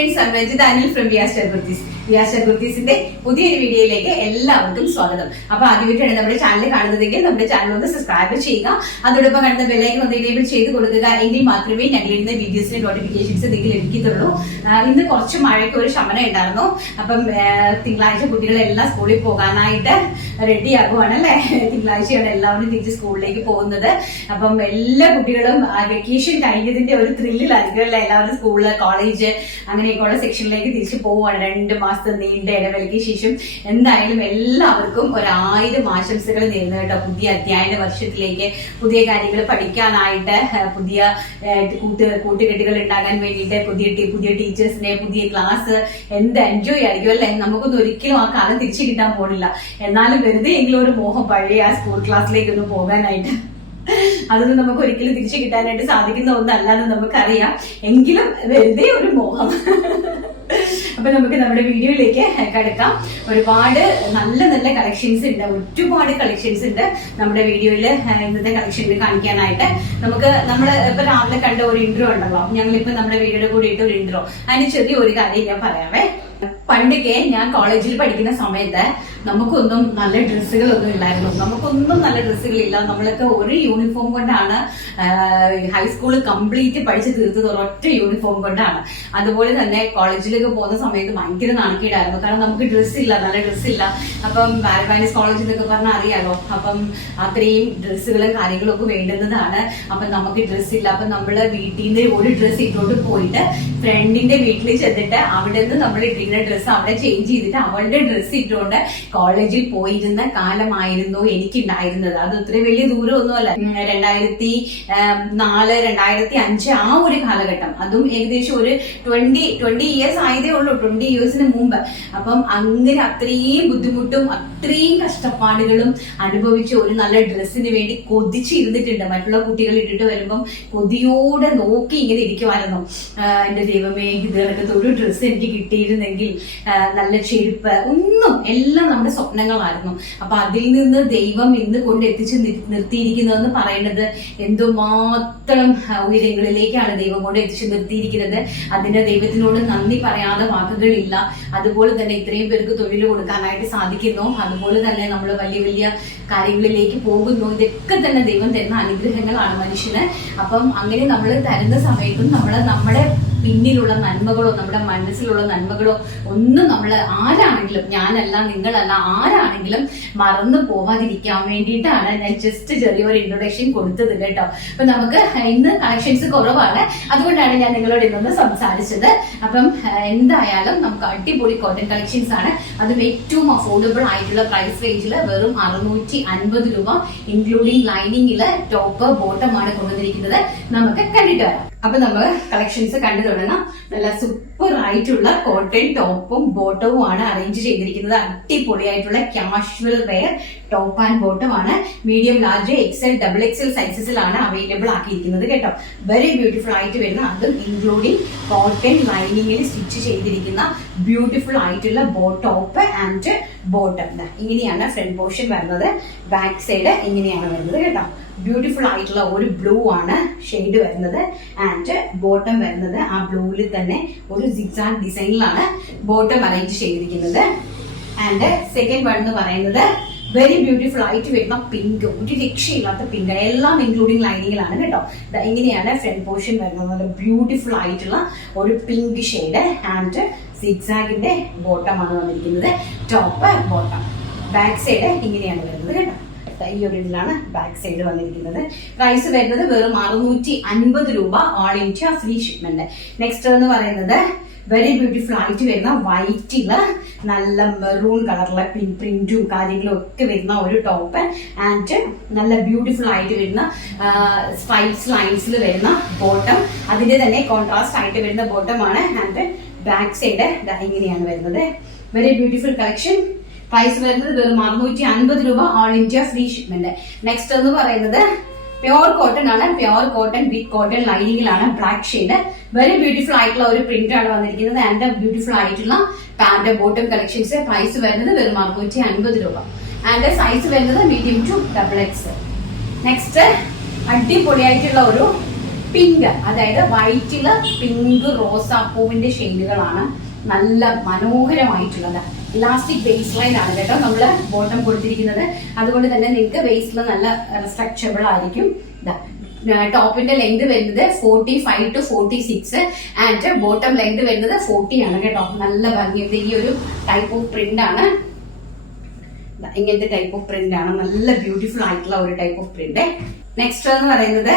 Friends, I'm Ranjit Anil from Viastar Kurtis. വിയാസ്റ്റർ കുർത്തീസിന്റെ പുതിയൊരു വീഡിയോയിലേക്ക് എല്ലാവർക്കും സ്വാഗതം. അപ്പൊ ആദ്യമായിട്ടാണ് നമ്മുടെ ചാനൽ കാണുന്നതെങ്കിൽ നമ്മുടെ ചാനൽ ഒന്ന് സബ്സ്ക്രൈബ് ചെയ്യുക. അതോടൊപ്പം കാണുന്ന ബെല്ലൈക്കൺ ഒന്ന് എനേബിൾ ചെയ്ത് കൊടുക്കുക. എങ്കിൽ മാത്രമേ ഞങ്ങളിടുന്ന വീഡിയോസിന്റെ നോട്ടിഫിക്കേഷൻസ് നിങ്ങൾക്ക് ലഭിക്കത്തുള്ളൂ. ഇന്ന് കുറച്ച് മഴയ്ക്ക് ഒരു ശമനം ഉണ്ടായിരുന്നു. അപ്പം തിങ്കളാഴ്ച കുട്ടികളെല്ലാം സ്കൂളിൽ പോകാനായിട്ട് റെഡി ആകുവാണ് അല്ലെ. തിങ്കളാഴ്ചയാണ് എല്ലാവരും തിരിച്ച് സ്കൂളിലേക്ക് പോകുന്നത്. അപ്പം എല്ലാ കുട്ടികളും വെക്കേഷൻ കഴിഞ്ഞതിന്റെ ഒരു ത്രില്ലിലായിരിക്കും അല്ലെ. എല്ലാവരും സ്കൂള്, കോളേജ് അങ്ങനെയൊക്കെയുള്ള സെക്ഷനിലേക്ക് തിരിച്ചു പോവുകയാണ്. 2 മാസത്തെ നീണ്ട ഇടവേളയ്ക്ക് ശേഷം എന്തായാലും എല്ലാവർക്കും 1000 ആശംസകൾ നേരുന്നു കേട്ടോ. പുതിയ അധ്യയന വർഷത്തിലേക്ക് പുതിയ കാര്യങ്ങൾ പഠിക്കാനായിട്ട്, പുതിയ കൂട്ടുകെട്ടുകൾ ഉണ്ടാകാൻ വേണ്ടിയിട്ട്, പുതിയ ടീച്ചേഴ്സിനെ, പുതിയ ക്ലാസ് എന്ത് എൻജോയ് ആയിരിക്കും അല്ലെ. നമുക്കൊന്നും ഒരിക്കലും ആ കാലം തിരിച്ചു കിട്ടാൻ പോണില്ല. എന്നാലും വെറുതെ എങ്കിലും ഒരു മോഹം പഴയ ആ സ്കൂൾ ക്ലാസ്സിലേക്കൊന്ന് പോകാനായിട്ട്. അതൊന്നും നമുക്ക് ഒരിക്കലും തിരിച്ചു കിട്ടാനായിട്ട് സാധിക്കുന്ന ഒന്നല്ലെന്ന് നമുക്കറിയാം. എങ്കിലും വെറുതെ ഒരു മോഹം. അപ്പൊ നമുക്ക് നമ്മുടെ വീഡിയോയിലേക്ക് കിടക്കാം. ഒരുപാട് നല്ല നല്ല കളക്ഷൻസ് ഉണ്ട്, ഒരുപാട് കളക്ഷൻസ് ഉണ്ട് നമ്മുടെ വീഡിയോയിൽ. ഇന്നത്തെ കളക്ഷനിൽ കാണിക്കാനായിട്ട് നമ്മള് ഇപ്പൊ രാവിലെ കണ്ട ഒരു ഇൻട്രോ ഉണ്ടല്ലോ, ഞങ്ങളിപ്പോ നമ്മുടെ വീഡിയോയുടെ കൂടെ ഇട്ട ഒരു ഇൻട്രോ. അതിന് ചെറിയ ഒരു കാര്യം ഞാൻ പറയാവേ. പണ്ടൊക്കെ ഞാൻ കോളേജിൽ പഠിക്കുന്ന സമയത്ത് നമുക്കൊന്നും നല്ല ഡ്രസ്സുകളൊന്നും ഇല്ലായിരുന്നു. നമുക്കൊന്നും നല്ല ഡ്രസ്സുകളില്ല. നമ്മളൊക്കെ ഒരു യൂണിഫോം കൊണ്ടാണ് ഹൈസ്കൂൾ കംപ്ലീറ്റ് പഠിച്ചു തീർത്തത്, ഒരൊറ്റ യൂണിഫോം കൊണ്ടാണ്. അതുപോലെ തന്നെ കോളേജിലേക്ക് പോകുന്ന സമയത്ത് ഭയങ്കര നാണക്കേടായിരുന്നു. കാരണം നമുക്ക് ഡ്രസ്സില്ല, നല്ല ഡ്രസ്സില്ല. അപ്പം ബാരബാനിസ് കോളേജ് എന്നൊക്കെ പറഞ്ഞാൽ അറിയാലോ. അപ്പം അത്രയും ഡ്രസ്സുകളും കാര്യങ്ങളും ഒക്കെ വേണ്ടുന്നതാണ്. അപ്പൊ നമുക്ക് ഡ്രസ്സില്ല. അപ്പൊ നമ്മള് വീട്ടിൽ നിന്ന് ഒരു ഡ്രസ്സ് ഇട്ടോട്ട് പോയിട്ട് ഫ്രണ്ടിന്റെ വീട്ടിൽ ചെന്നിട്ട് അവിടെ നിന്ന് നമ്മൾ ഇട്ടിരിക്കുന്ന ഡ്രസ്സ് അവിടെ ചേഞ്ച് ചെയ്തിട്ട് അവളുടെ ഡ്രസ്സ് ഇട്ടുകൊണ്ട് കോളേജിൽ പോയിരുന്ന കാലമായിരുന്നു എനിക്കുണ്ടായിരുന്നത്. അത് ഇത്രയും വലിയ ദൂരമൊന്നുമല്ല. 2004, 2005 ആ ഒരു കാലഘട്ടം. അതും ഏകദേശം ഒരു 20 ഇയേഴ്സ് ആയതേ ഉള്ളൂ, 20 ഇയേഴ്സിന് മുമ്പ്. അപ്പം അങ്ങനെ അത്രയും ബുദ്ധിമുട്ടും അത്രയും കഷ്ടപ്പാടുകളും അനുഭവിച്ച് ഒരു നല്ല ഡ്രസ്സിന് വേണ്ടി കൊതിച്ചിരുന്നിട്ടുണ്ട്. മറ്റുള്ള കുട്ടികൾ ഇട്ടിട്ട് വരുമ്പം കൊതിയോടെ നോക്കി ഇങ്ങനെ ഇരിക്കുമായിരുന്നു. എന്റെ ദൈവമേ, ഇതിനകത്ത് ഒരു ഡ്രസ്സ് എനിക്ക് കിട്ടിയിരുന്നെങ്കിൽ, നല്ല ചെരുപ്പ്, എല്ലാം നമ്മുടെ സ്വപ്നങ്ങളായിരുന്നു. അപ്പൊ അതിൽ നിന്ന് ദൈവം ഇന്ന് കൊണ്ട് എത്തിച്ച് നിർത്തിയിരിക്കുന്നതെന്ന് പറയുന്നത് എന്തുമാത്രം ഉയരങ്ങളിലേക്കാണ് ദൈവം കൊണ്ട് എത്തിച്ച് നിർത്തിയിരിക്കുന്നത്. അതിന് ദൈവത്തിനോട് നന്ദി പറയാതെ വാക്കുകളില്ല. അതുപോലെ തന്നെ ഇത്രയും പേർക്ക് തൊഴിൽ കൊടുക്കാനായിട്ട് സാധിക്കുന്നു. അതുപോലെ തന്നെ നമ്മൾ വലിയ വലിയ കാര്യങ്ങളിലേക്ക് പോകുന്നു. ഇതൊക്കെ തന്നെ ദൈവം തരുന്ന അനുഗ്രഹങ്ങളാണ് മനുഷ്യന്. അപ്പം അങ്ങനെ നമ്മൾ തരുന്ന സമയത്തും നമ്മുടെ പിന്നിലുള്ള നന്മകളോ നമ്മുടെ മനസ്സിലുള്ള നന്മകളോ ഒന്നും നമ്മൾ ആരാണെങ്കിലും, ഞാനല്ല നിങ്ങളല്ല, ആരാണെങ്കിലും മറന്നു പോവാതിരിക്കാൻ വേണ്ടിയിട്ടാണ് ഞാൻ ജസ്റ്റ് ചെറിയൊരു ഇൻട്രൊഡക്ഷൻ കൊടുത്തത് കേട്ടോ. അപ്പൊ നമുക്ക് ഇന്ന് കളക്ഷൻസ് കുറവാണ്, അതുകൊണ്ടാണ് ഞാൻ നിങ്ങളോട് ഇന്നൊന്ന് സംസാരിച്ചത്. അപ്പം എന്തായാലും നമുക്ക് അടിപൊളി കോട്ടൺ കളക്ഷൻസ് ആണ്. അതും ഏറ്റവും അഫോർഡബിൾ ആയിട്ടുള്ള പ്രൈസ് റേഞ്ചിൽ വെറും 650 രൂപ, ഇൻക്ലൂഡിംഗ് ലൈനിങ്ങില് ടോപ്പ് ബോട്ടം ആണ് കൊണ്ടുവന്നിരിക്കുന്നത്. നമുക്ക് കണ്ടിട്ട് വരാം. അപ്പൊ നമ്മൾ കളക്ഷൻസ് കണ്ടു തുടങ്ങാം. നല്ല സൂപ്പർ ആയിട്ടുള്ള കോട്ടൺ ടോപ്പും ബോട്ടവും ആണ് അറേഞ്ച് ചെയ്തിരിക്കുന്നത്. അടിപൊളിയായിട്ടുള്ള casual wear top and bottom ആണ്. മീഡിയം, ലാർജ്, XL, XXL സൈസസിലാണ് അവൈലബിൾ ആക്കിയിരിക്കുന്നത് കേട്ടോ. വെരി ബ്യൂട്ടിഫുൾ ആയിട്ട് വരുന്ന, അതും ഇൻക്ലൂഡിംഗ് കോട്ടൺ ലൈനിങ്ങിൽ സ്റ്റിച്ച് ചെയ്തിരിക്കുന്ന ബ്യൂട്ടിഫുൾ ആയിട്ടുള്ള ടോപ്പ് ആൻഡ് ബോട്ടം. ഇങ്ങനെയാണ് ഫ്രണ്ട് പോർഷൻ വരുന്നത്. ബാക്ക് സൈഡ് ഇങ്ങനെയാണ് വരുന്നത് കേട്ടോ. ബ്യൂട്ടിഫുൾ ആയിട്ടുള്ള ഒരു ബ്ലൂ ആണ് ഷെയ്ഡ് വരുന്നത്. ആൻഡ് ബോട്ടം വരുന്നത് ആ ബ്ലൂവിൽ തന്നെ ഒരു സിഗ്സാഗ് ഡിസൈനിലാണ് ബോട്ടം അറേഞ്ച് ചെയ്തിരിക്കുന്നത്. ആൻഡ് സെക്കൻഡ് വൺ എന്ന് പറയുന്നത് വെരി ബ്യൂട്ടിഫുൾ ആയിട്ട് വരുന്ന പിങ്ക്, ഒരു രക്ഷയില്ലാത്ത പിങ്ക്, എല്ലാം ഇൻക്ലൂഡിംഗ് ലൈനിങ്ങിലാണ് കേട്ടോ. ഇങ്ങനെയാണ് ഫ്രണ്ട് പോർഷൻ വരുന്നത്. നല്ല ബ്യൂട്ടിഫുൾ ആയിട്ടുള്ള ഒരു പിങ്ക് ഷെയ്ഡ്. ആൻഡ് സിഗ്സാഗിന്റെ ബോട്ടമാണ് വന്നിരിക്കുന്നത്. Top bottom. ബാക്ക് സൈഡ് ഇങ്ങനെയാണ് വരുന്നത് കേട്ടോ. ഈ ഒരു ഇതിലാണ് ബാക്ക് സൈഡ് വന്നിരിക്കുന്നത്. പ്രൈസ് വരുന്നത് വെറും 650 രൂപ, all India free shipment. Next എന്ന് പറയുന്നത് വെരി ബ്യൂട്ടിഫുൾ ആയിട്ട് വരുന്ന വൈറ്റില് നല്ല മെറൂൺ കളറിലെ പ്രിന്റും കാര്യങ്ങളും ഒക്കെ വരുന്ന ഒരു ടോപ്പ്. ആൻഡ് നല്ല ബ്യൂട്ടിഫുൾ ആയിട്ട് വരുന്ന സ്ട്രൈപ്സ് ലൈൻസിൽ വരുന്ന ബോട്ടം. അതിന്റെ തന്നെ കോൺട്രാസ്റ്റ് ആയിട്ട് വരുന്ന ബോട്ടമാണ്. ആൻഡ് ബാക്ക് സൈഡ് ഇങ്ങനെയാണ് വരുന്നത്. Very beautiful collection. പ്രൈസ് വരുന്നത് വെറും 650 രൂപ, all India free shipment. Next എന്ന് പറയുന്നത് പ്യോർ കോട്ടൺ ആണ്. പ്യോർ കോട്ടൺ വിത്ത് കോട്ടൺ ലൈനിങ്ങിലാണ്. Black shade. വെരി ബ്യൂട്ടിഫുൾ ആയിട്ടുള്ള ഒരു പ്രിന്റ് ആണ് വന്നിരിക്കുന്നത്. ആൻഡ് ബ്യൂട്ടിഫുൾ ആയിട്ടുള്ള പാന്റ് ബോട്ടം കളക്ഷൻസ്. പ്രൈസ് വരുന്നത് വെറും 650 രൂപ. ആൻഡ് സൈസ് വരുന്നത് മീഡിയം ടു XXL. നെക്സ്റ്റ് അടിപൊളിയായിട്ടുള്ള ഒരു പിങ്ക്, അതായത് വൈറ്റില് പിങ്ക് റോസാപ്പൂവിന്റെ ഷെയ്ഡുകളാണ് നല്ല മനോഹരമായിട്ടുള്ളത്. ഇലാസ്റ്റിക് ബേസ് ലൈൻ ആണ് കേട്ടോ നമ്മള് ബോട്ടം കൊടുത്തിരിക്കുന്നത്. അതുകൊണ്ട് തന്നെ നിങ്ങൾക്ക് ബേസിൽ നല്ല സ്ട്രക്ചറബിൾ ആയിരിക്കും. ടോപ്പിന്റെ ലെങ്ത് വരുന്നത് 45 to 46 ആൻഡ് ബോട്ടം ലെങ്ത് വരുന്നത് 40 ആണ് കേട്ടോ. നല്ല ഭംഗിയുണ്ട്. ഈ ഒരു ടൈപ്പ് ഓഫ് പ്രിന്റ് ആണ്, ഇങ്ങനത്തെ ടൈപ്പ് ഓഫ് പ്രിന്റ് ആണ്. നല്ല ബ്യൂട്ടിഫുൾ ആയിട്ടുള്ള ഒരു ടൈപ്പ് ഓഫ് പ്രിന്റ്. നെക്സ്റ്റ് എന്ന് പറയുന്നത്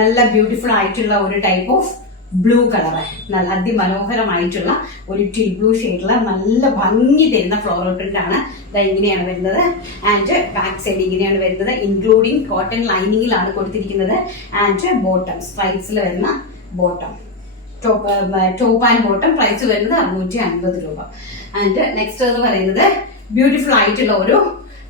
നല്ല ബ്യൂട്ടിഫുൾ ആയിട്ടുള്ള ഒരു ടൈപ്പ് ഓഫ് ബ്ലൂ കളറ്, നല്ല അതിമനോഹരമായിട്ടുള്ള ഒരു ടീ ബ്ലൂ ഷെയ്ഡിലുള്ള നല്ല ഭംഗി തരുന്ന ഫ്ലോറൽ പ്രിന്റ് ആണ്. ഇങ്ങനെയാണ് വരുന്നത്. ആൻഡ് ബാക്ക് സൈഡ് ഇങ്ങനെയാണ് വരുന്നത്. ഇൻക്ലൂഡിങ് കോട്ടൺ ലൈനിങ്ങിലാണ് കൊടുത്തിരിക്കുന്നത്. ആൻഡ് ബോട്ടം സ്ട്രൈപ്സിൽ വരുന്ന bottom, top and bottom price വരുന്നത് 650 രൂപ. ആൻഡ് നെക്സ്റ്റ് എന്ന് പറയുന്നത് ബ്യൂട്ടിഫുൾ ആയിട്ടുള്ള ഒരു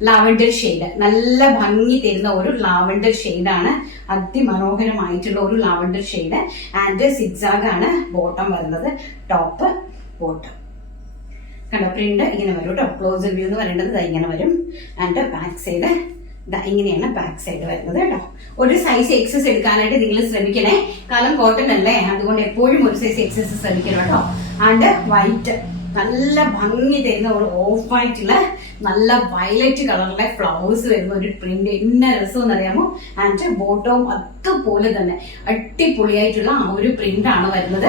ലാവൻഡർ ഷെയ്ഡ്, നല്ല ഭംഗി തരുന്ന ഒരു ലാവൻഡർ ഷെയ്ഡാണ്. അതിമനോഹരമായിട്ടുള്ള ഒരു ലാവൻഡർ ഷെയ്ഡ്. ആൻഡ് സിക്സാഗ് ആണ് ബോട്ടം വരുന്നത്, ടോപ്പ് ബോട്ടം. കണ്ടോ പ്രിന്റ് ഇങ്ങനെ വരും കേട്ടോ. ക്ലോസർ വ്യൂ എന്ന് പറയുന്നത് ഇങ്ങനെ വരും. ആൻഡ് ബാക്ക് സൈഡ് ഇങ്ങനെയാണ് ബാക്ക് സൈഡ് വരുന്നത് കേട്ടോ. ഒരു സൈസ് എക്സസ് എടുക്കാനായിട്ട് നിങ്ങൾ ശ്രമിക്കണേ, കാരണം കോട്ടൺ അല്ലേ, അതുകൊണ്ട് എപ്പോഴും ഒരു സൈസ് എക്സസ് ശ്രമിക്കണം കേട്ടോ. ആൻഡ് വൈറ്റ്, നല്ല ഭംഗി തരുന്ന ഒരു ഓഫ് വൈറ്റില് നല്ല വയലറ്റ് കളറിലെ ഫ്ലവേഴ്സ് വരുന്ന ഒരു പ്രിന്റ്. എന്നാ രസം എന്നറിയാമോ. ആൻഡ് ബോട്ടവും അതുപോലെ തന്നെ അടിപൊളിയായിട്ടുള്ള ആ ഒരു പ്രിന്റ് ആണ് വരുന്നത്.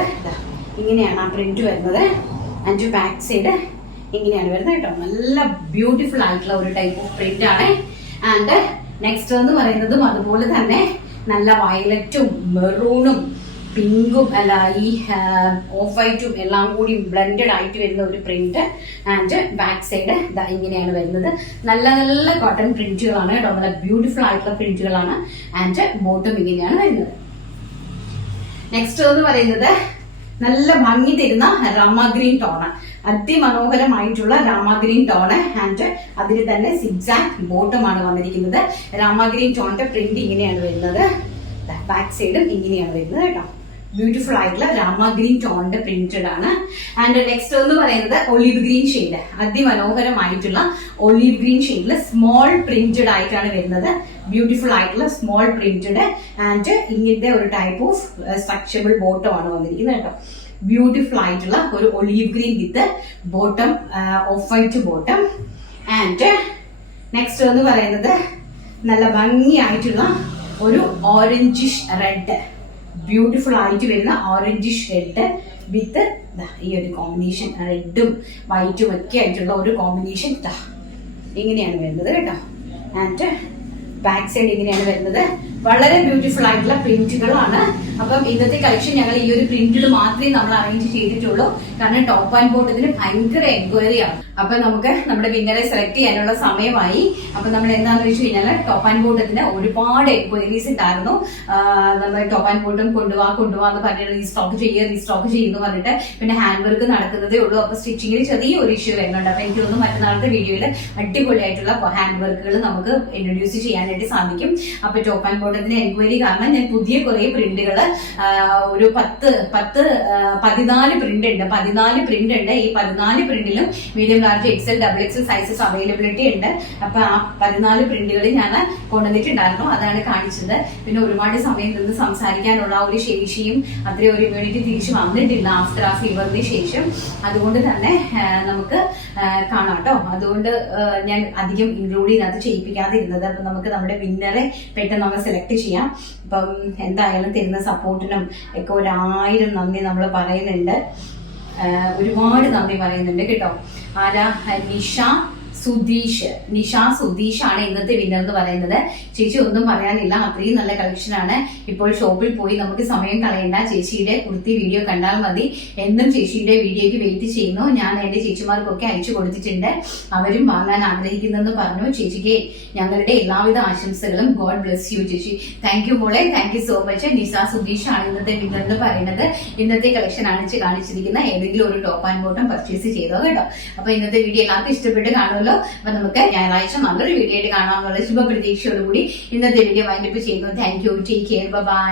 ഇങ്ങനെയാണ് ആ പ്രിന്റ് വരുന്നത്. ആൻഡ് ബാക്ക് സൈഡ് ഇങ്ങനെയാണ് വരുന്നത് കേട്ടോ. നല്ല ബ്യൂട്ടിഫുൾ ആയിട്ടുള്ള ഒരു ടൈപ്പ് ഓഫ് പ്രിന്റ് ആണ്. ആൻഡ് നെക്സ്റ്റ് എന്ന് പറയുന്നതും അതുപോലെ തന്നെ നല്ല വയലറ്റും മെറൂണും പിങ്കും അല്ല ഈ ഓഫ് വൈറ്റും എല്ലാം കൂടി ബ്ലെൻഡഡ് ആയിട്ട് വരുന്ന ഒരു പ്രിന്റ്. ആൻഡ് ബാക്ക് സൈഡ് ഇങ്ങനെയാണ് വരുന്നത്. നല്ല നല്ല കോട്ടൺ പ്രിന്റുകളാണ് കേട്ടോ. നല്ല ബ്യൂട്ടിഫുൾ ആയിട്ടുള്ള പ്രിന്റുകളാണ്. ആൻഡ് ബോട്ടം ഇങ്ങനെയാണ് വരുന്നത്. നെക്സ്റ്റ് എന്ന് പറയുന്നത് നല്ല ഭംഗി തരുന്ന രാമ ഗ്രീൻ ടോണ്, അതിമനോഹരമായിട്ടുള്ള രാമ ഗ്രീൻ ടോണ്. ആൻഡ് അതിന് തന്നെ സിക്സാക് ബോട്ടമാണ് വന്നിരിക്കുന്നത്. രാമ ഗ്രീൻ ടോണിന്റെ പ്രിന്റ് ഇങ്ങനെയാണ് വരുന്നത്. ബാക്ക് സൈഡും ഇങ്ങനെയാണ് വരുന്നത് കേട്ടോ. ബ്യൂട്ടിഫുൾ ആയിട്ടുള്ള രാമ ഗ്രീൻ ടോണിന്റെ പ്രിന്റഡ് ആണ്. ആൻഡ് നെക്സ്റ്റ് എന്ന് പറയുന്നത് ഒലീവ് ഗ്രീൻ ഷെയ്ഡ്, അതിമനോഹരമായിട്ടുള്ള ഒലീവ് ഗ്രീൻ ഷെയ്ഡിൽ സ്മോൾ പ്രിന്റഡ് ആയിട്ടാണ് വരുന്നത്. ബ്യൂട്ടിഫുൾ ആയിട്ടുള്ള സ്മോൾ പ്രിന്റഡ്. ആൻഡ് ഇങ്ങനത്തെ ഒരു ടൈപ്പ് ഓഫ് സ്ട്രക്ചറബിൾ ബോട്ടം ആണ് വന്നിരിക്കുന്നത് കേട്ടോ. ബ്യൂട്ടിഫുൾ ആയിട്ടുള്ള ഒരു olive green with bottom, of white bottom. And next എന്ന് പറയുന്നത് നല്ല ഭംഗിയായിട്ടുള്ള ഒരു ഓറഞ്ചിഷ് റെഡ്, ബ്യൂട്ടിഫുൾ ആയിട്ട് വരുന്ന ഓറഞ്ചിഷ് റെഡ് വിത്ത് ഈ ഒരു കോമ്പിനേഷൻ, റെഡും വൈറ്റും ഒക്കെ ആയിട്ടുള്ള ഒരു കോമ്പിനേഷൻ ഇങ്ങനെയാണ് വരുന്നത് കേട്ടോ. ആൻഡ് ബാക്ക് സൈഡ് ഇങ്ങനെയാണ് വരുന്നത്. വളരെ ബ്യൂട്ടിഫുൾ ആയിട്ടുള്ള പ്രിന്റുകളാണ്. അപ്പം ഇന്നത്തെ കളക്ഷൻ ഞങ്ങൾ ഈ ഒരു പ്രിന്റിൽ മാത്രമേ നമ്മൾ അറേഞ്ച് ചെയ്തിട്ടുള്ളൂ, കാരണം ടോപ്പ് ആൻഡ് ബോട്ടത്തിന് ഭയങ്കര എൻക്വയറി ആണ്. അപ്പൊ നമുക്ക് നമ്മുടെ വിന്നറെ സെലക്ട് ചെയ്യാനുള്ള സമയമായി. അപ്പൊ നമ്മൾ എന്താണെന്ന് വെച്ച് കഴിഞ്ഞാൽ ടോപ്പ് ആൻഡ് ബോട്ടത്തിന് ഒരുപാട് എൻക്വയറീസ് ഉണ്ടായിരുന്നു. നമ്മൾ ടോപ്പ് ആൻഡ് ബോട്ടം കൊണ്ടുപോവാ എന്ന് പറഞ്ഞിട്ട് റീസ്റ്റോക്ക് ചെയ്യുന്നു പറഞ്ഞിട്ട് പിന്നെ ഹാൻഡ് വർക്ക് നടക്കുന്നതേ ഉള്ളൂ. അപ്പൊ സ്റ്റിച്ചിങ്ങിൽ ചെറിയൊരു ഇഷ്യൂ വരുന്നുണ്ട്. അപ്പൊ എനിക്ക് തോന്നുന്നു മറ്റന്നാളത്തെ വീഡിയോയിൽ അടിപൊളിയായിട്ടുള്ള ഹാൻഡ് വർക്കുകൾ നമുക്ക് ഇൻട്രൊഡ്യൂസ് ചെയ്യാനായിട്ട് സാധിക്കും. അപ്പൊ ടോപ്പ് ആൻഡ് ബോട്ടത്തിന്റെ എൻക്വയറി കാരണം ഞാൻ പുതിയ കുറെ പ്രിന്റുകൾ ഒരു 14 പ്രിന്റ് ഉണ്ട്. 14 പ്രിന്റ് ഉണ്ട്. ഈ 14 പ്രിന്റിലും medium, large, XL, double XL sizes availability ഉണ്ട്. അപ്പൊ ആ 14 പ്രിന്റുകൾ ഞാൻ കൊണ്ടുവന്നിട്ടുണ്ടായിരുന്നു, അതാണ് കാണിച്ചത്. പിന്നെ ഒരുപാട് സമയം നിന്ന് സംസാരിക്കാനുള്ള ഒരു ശേഷിയും അത്രയും ഒരു ഇമ്മ്യൂണിറ്റി തിരിച്ചു വന്നിട്ടില്ല ആഫ്റ്റർ ആ ഫീവറിന് ശേഷം. അതുകൊണ്ട് തന്നെ നമുക്ക് കാണാം കേട്ടോ. അതുകൊണ്ട് ഞാൻ അധികം ഇൻക്ലൂഡ് ഇതിനകത്ത് ചെയ്യിപ്പിക്കാതിരുന്നത്. അപ്പൊ നമുക്ക് നമ്മുടെ വിന്നറെ പെട്ടെന്ന് നമുക്ക് സെലക്ട് ചെയ്യാം. അപ്പം എന്തായാലും തരുന്ന സപ്പോർട്ടിനും ഒക്കെ 1000 നന്ദി നമ്മൾ പറയുന്നുണ്ട്. ഒരുപാട് നന്ദി പറയുന്നുണ്ട് കേട്ടോ. ആരാ? നിഷ സുധീഷ് ആണ് ഇന്നത്തെ വിന്നർ എന്ന് പറയുന്നത്. ചേച്ചി ഒന്നും പറയാനില്ല, അത്രയും നല്ല കളക്ഷൻ ആണ്. ഇപ്പോൾ ഷോപ്പിൽ പോയി നമുക്ക് സമയം കളയണ്ട, ചേച്ചിയുടെ കുർത്തി വീഡിയോ കണ്ടാൽ മതി. എന്നും ചേച്ചിയുടെ വീഡിയോയ്ക്ക് വെയിറ്റ് ചെയ്യുന്നു. ഞാൻ എന്റെ ചേച്ചിമാർക്കൊക്കെ അയച്ചു കൊടുത്തിട്ടുണ്ട്, അവരും വാങ്ങാൻ ആഗ്രഹിക്കുന്നെന്ന് പറഞ്ഞു. ചേച്ചിക്ക് ഞങ്ങളുടെ എല്ലാവിധ ആശംസകളും. ഗോഡ് ബ്ലെസ് യു ചേച്ചി. താങ്ക് യു മോളെ, thank you so much. Nisha Sudheesh ആണ് ഇന്നത്തെ വിന്നർ എന്ന് പറയുന്നത്. ഇന്നത്തെ കളക്ഷൻ ആണ് കാണിച്ചിരിക്കുന്ന ഏതെങ്കിലും ഒരു ടോപ്പ് ആൻഡ് ബോട്ടം പർച്ചേസ് ചെയ്തോ കേട്ടോ. അപ്പൊ ഇന്നത്തെ വീഡിയോ എല്ലാവർക്കും ഇഷ്ടപ്പെട്ട് കാണുമല്ലോ. അപ്പൊ നമുക്ക് ഞായറാഴ്ച നല്ലൊരു വീഡിയോ ആയിട്ട് കാണാമെന്നുള്ള ശുഭപ്രതീക്ഷയോടുകൂടി ഇന്നത്തെ വീഡിയോ വൈൻഡപ്പ് ചെയ്യുന്നു. Thank you, take care, by.